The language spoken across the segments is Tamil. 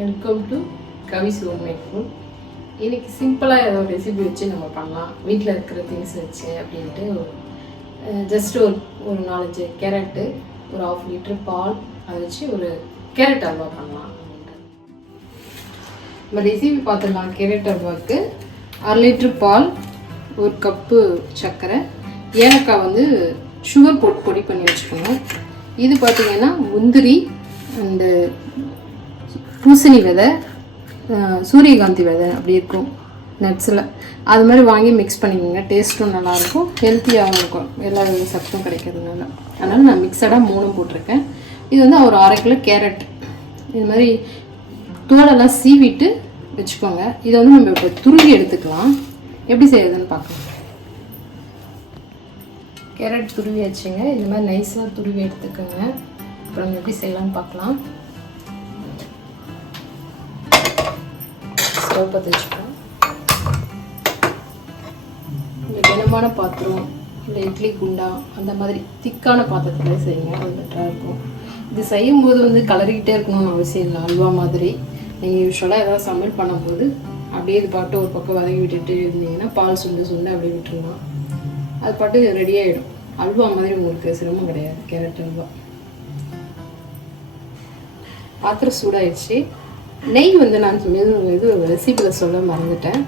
Welcome to Swiss homemade food. இன்றைக்கி சிம்பிளாக ஏதோ ரெசிபி வச்சு நம்ம பண்ணலாம், வீட்டில் இருக்கிற திங்ஸ் வச்சு அப்படின்ட்டு. ஜஸ்ட்டு ஒரு 4-5 கேரட்டு, ஒரு 1/2 லிட்டர் பால், அதை வச்சு ஒரு கேரட் அல்வா பண்ணலாம். நம்ம ரெசிபி பார்த்துடலாம். கேரட் அல்வாவுக்கு 1/2 லிட்டர் பால், 1 கப்பு சர்க்கரை, ஏலக்காய் வந்து சுகர் போட்டு பொடி பண்ணி வச்சுக்கணும். இது பார்த்திங்கன்னா முந்திரி, அந்த பூசணி விதை, சூரியகாந்தி விதை அப்படி இருக்கும் நட்ஸில், அது மாதிரி வாங்கி மிக்ஸ் பண்ணிக்கோங்க. டேஸ்ட்டும் நல்லாயிருக்கும், ஹெல்த்தியாகவும் இருக்கும், எல்லா சத்தும் கிடைக்கிறதுனால. அதனால் நான் மிக்சடாக 3 போட்டிருக்கேன். இது வந்து ஒரு 1/2 கிலோ கேரட், இது மாதிரி தோலெல்லாம் சீவிட்டு வச்சுக்கோங்க. இதை வந்து நம்ம இப்போ துருவி எடுத்துக்கலாம். எப்படி செய்யறதுன்னு பார்க்கலாம். கேரட் துருவி வச்சுங்க, இந்த மாதிரி நைஸாக துருவி எடுத்துக்கோங்க. அப்புறம் நம்ம எப்படி செய்யலாம்னு பார்க்கலாம். ஸ்டவ் பற்ற வச்சுக்கலாம். இந்த கனமான பாத்திரம் இல்லை இட்லி குண்டா அந்த மாதிரி திக்கான பாத்திரத்தில் செய்யுங்க, அது பெட்டராக இருக்கும். இது செய்யும்போது வந்து கலரிக்கிட்டே இருக்கணும்னு அவசியம் இல்லை. அல்வா மாதிரி நீங்கள் யூஸ்வலாக ஏதாவது சமையல் பண்ணும்போது அப்படியே இது பாட்டு ஒரு பக்கம் வதக்கி விட்டுட்டு இருந்தீங்கன்னா பால் சுண்டு அப்படியே விட்டுருலாம், அது பாட்டு ரெடி ஆகிடும். அல்வா மாதிரி உங்களுக்கு சிரமம் கிடையாது கேரட் அல்வா. பாத்திரம் சூடாயிடுச்சு. நெய் வந்து நான் இது ரெசிபியில் சொல்ல மறந்துட்டேன்.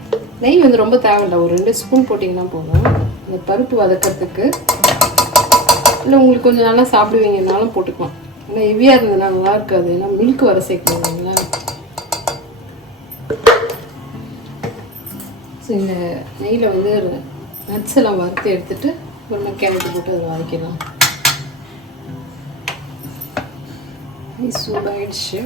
நெய் வந்து ரொம்ப தேவையில்லை, ஒரு 2 ஸ்பூன் போட்டிங்கன்னா போதும். இந்த பருப்பு வதக்கிறதுக்கு, இல்லை உங்களுக்கு கொஞ்சம் நல்லா சாப்பிடுவீங்கன்னாலும் போட்டுக்கலாம். ஏன்னா ஹெவியாக இருந்ததுன்னா நல்லா இருக்காது, ஏன்னா மில்க் வர சேர்க்கணுங்களா. ஸோ இந்த நெய்யில் வந்து நட்ஸ் எல்லாம் வறுத்து எடுத்துட்டு ஒரு கேரட் போட்டு அதில் வதக்கிடலாம். சூடாயிடுச்சு.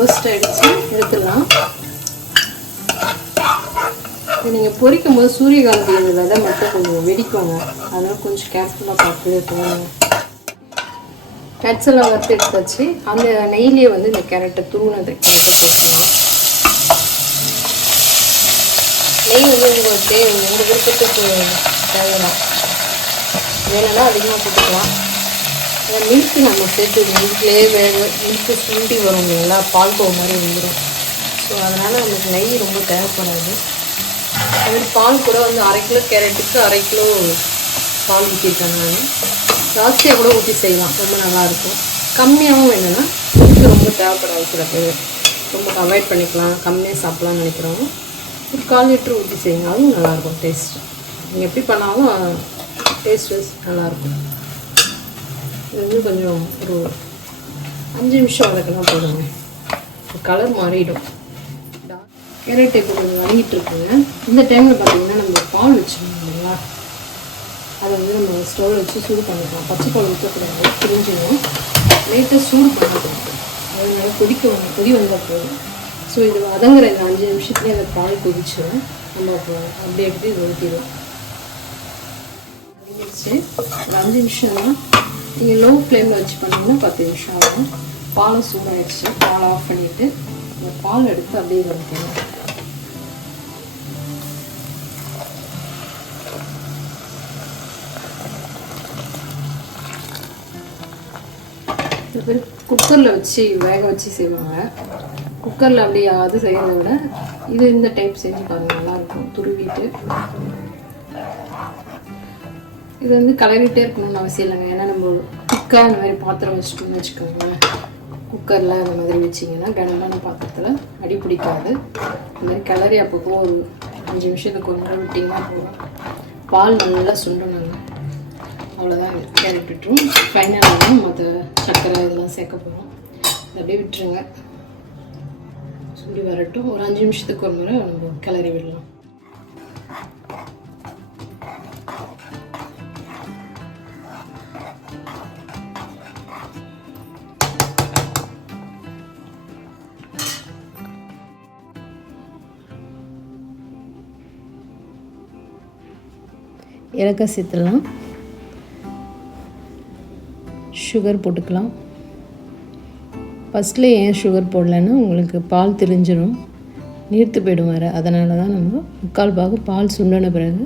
ரோஸ்ட் ஆகிடுச்சு, எடுத்துடலாம். நீங்கள் பொரிக்கும் போது சூரியகாந்தி விதை மட்டும் கொஞ்சம் வெடிக்குங்க, அதனால் கொஞ்சம் கேர்ஃபுல்லாக பார்த்து போகணும். நட்ஸ் எல்லாம் வறுத்து எடுத்தாச்சு. அந்த நெய்லேயே வந்து இந்த கேரட்டை தூணது போட்டுக்கலாம். நெய் வந்து உங்களுக்கு உங்கள் விருப்பத்துக்கு தேவைதான், வேணும்னா அதிகமாக போட்டுக்கலாம். அதை மில்க்கு நம்ம சேர்த்து மில்க்லேயே மில்க்கு சுண்டி வரும் இல்லைங்களா, பால் கோவ மாதிரி வந்துடும். ஸோ அதனால் நமக்கு நெய் ரொம்ப தேவைப்படாது. அது பால் கூட வந்து 1/2 கிலோ கேரட்டுக்கு 1/2 கிலோ பால் ஊற்றிருக்கேன் நான். ஜாஸ்தியாக கூட ஊற்றி செய்யலாம், ரொம்ப நல்லாயிருக்கும். கம்மியாகவும் வேணும்னா மில்க்கு ரொம்ப தேவைப்படாது. சில பேர் ரொம்ப அவாய்ட் பண்ணிக்கலாம், கம்மியாக சாப்பிட்லான்னு நினைக்கிறவங்க ஒரு 1/4 லிட்டர் ஊற்றி செய்யுங்க, அதுவும் நல்லாயிருக்கும் டேஸ்ட். நீங்கள் எப்படி பண்ணாலும் டேஸ்ட் நல்லாயிருக்கும். இது வந்து கொஞ்சம் ஒரு 5 நிமிஷம் வதக்கினா போதுங்க, கலர் மாறிடும். கேரட் இப்போ கொஞ்சம் வதங்கிட்டு இருக்குங்க. இந்த டைமில் பார்த்தீங்கன்னா நம்ம பால் வச்சுக்கணும் இல்லைங்களா, அதை வந்து நம்ம ஸ்டவ்வில் வச்சு சூடு பண்ணிக்கலாம். பச்சை பால் ஊற்றக்கூடாது, பிரிஞ்சிடும். லைட்டாக சூடு பண்ணக்கூடாது, அதனால கொதி வந்தால் போதும். ஸோ இது வதங்குற இந்த 5 நிமிஷத்துலேயே அந்த பால் கொதிச்சிடும். நம்ம அப்படியே எடுத்து இது ஊற்றிடுவோம். வதங்கிடுச்சு. ஒரு 5 நிமிஷம் தான். நீங்கள் லோ ஃப்ளேமில் வச்சு பண்ணிங்கன்னா 10 நிமிஷம் ஆகும். பாலும் சூடாகிடுச்சு. பால் ஆஃப் பண்ணிவிட்டு இந்த பால் எடுத்து அப்படியே வதக்கணும். சில பேர் குக்கரில் வச்சு வேக வச்சு செய்வாங்க. குக்கரில் அப்படி அது செய்கிறத விட இது இந்த டைப் செஞ்சு பாருங்கள், நல்லாயிருக்கும். துருவிட்டு இது வந்து கலரிட்டே இருக்கணும்னு அவசியம் இல்லைங்க. ஏன்னா நம்ம திக்காக அந்த மாதிரி பாத்திரம் வச்சுட்டோம்னு வச்சுக்கோங்களேன், குக்கரில் அந்த மாதிரி வச்சிங்கன்னா கனமான பாத்திரத்தில் அடி பிடிக்காது. அந்த மாதிரி கிளறி அப்பப்போ ஒரு 5 நிமிஷத்துக்கு ஒரு முறை விட்டிங்கன்னா போதும். பால் நல்லா சுண்டணுங்க, அவ்வளோதான். கேரட் விட்டுரும். ஃபைனலாக தான் மற்ற சர்க்கரை இதெல்லாம் சேர்க்க போகிறோம். அப்படியே விட்டுருங்க, சுண்டி வரட்டும். ஒரு 5 நிமிஷத்துக்கு ஒரு முறை நம்ம கிளறி விடலாம். ஏலக்காய் சேர்த்துடலாம், சுகர் போட்டுக்கலாம். ஃபஸ்ட்டில் ஏன் சுகர் போடலைன்னா உங்களுக்கு பால் திரிஞ்சிடும், நீர்த்து போய்டும் வேறு. அதனால தான் நம்ம 3/4 பாகு பால் சுண்டின பிறகு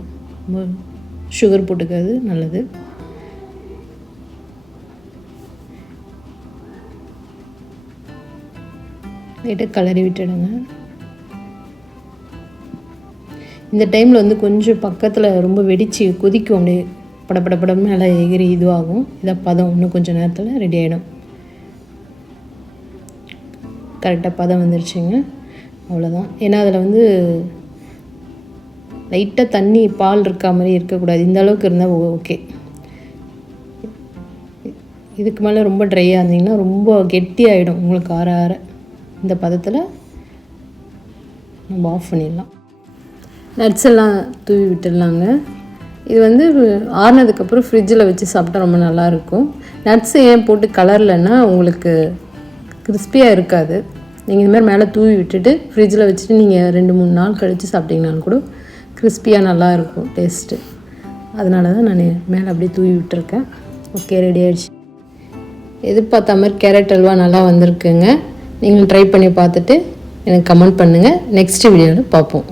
சுகர் போட்டுக்கிறது நல்லது. லைட்டாக கலரி விட்டுடுங்க. இந்த டைமில் வந்து கொஞ்சம் பக்கத்தில் ரொம்ப வெடித்து கொதிக்கும், அப்படியே படப்படப்படம் நல்லா எகிரி இதுவாகும். இதை பதம் இன்னும் கொஞ்சம் நேரத்தில் ரெடி ஆகிடும். கரெக்டாக பதம் வந்துருச்சுங்க. அவ்வளோதான். ஏன்னா அதில் வந்து லைட்டாக தண்ணி பால் இருக்கா மாதிரி இருக்கக்கூடாது. இந்த அளவுக்கு இருந்தால் ஓகே. இதுக்கு மேலே ரொம்ப ட்ரையாக இருந்தீங்கன்னா ரொம்ப கெட்டியாகிடும் உங்களுக்கு. ஆற ஆற இந்த பதத்தில் நம்ம ஆஃப் பண்ணிடலாம். நட்ஸ் எல்லாம் தூவி விட்டுடலாங்க. இது வந்து ஆறுனதுக்கப்புறம் ஃப்ரிட்ஜில் வச்சு சாப்பிட்டா ரொம்ப நல்லாயிருக்கும். நட்ஸ் ஏன் போட்டு கலர்லன்னா உங்களுக்கு கிறிஸ்பியாக இருக்காது. நீங்கள் இந்த மாதிரி மேலே தூவி விட்டுட்டு ஃப்ரிட்ஜில் வச்சுட்டு நீங்கள் 2-3 நாள் கழித்து சாப்பிட்டிங்கனாலும் கூட கிறிஸ்பியாக நல்லாயிருக்கும் டேஸ்ட்டு. அதனால தான் நான் மேலே அப்படியே தூவி விட்டுருக்கேன். ஓகே, ரெடி ஆகிடுச்சு. எதிர்பார்த்த மாதிரி கேரட் அல்வா நல்லா வந்திருக்குங்க. நீங்கள் ட்ரை பண்ணி பார்த்துட்டு எனக்கு கமெண்ட் பண்ணுங்கள். நெக்ஸ்ட் வீடியோவில் பார்ப்போம்.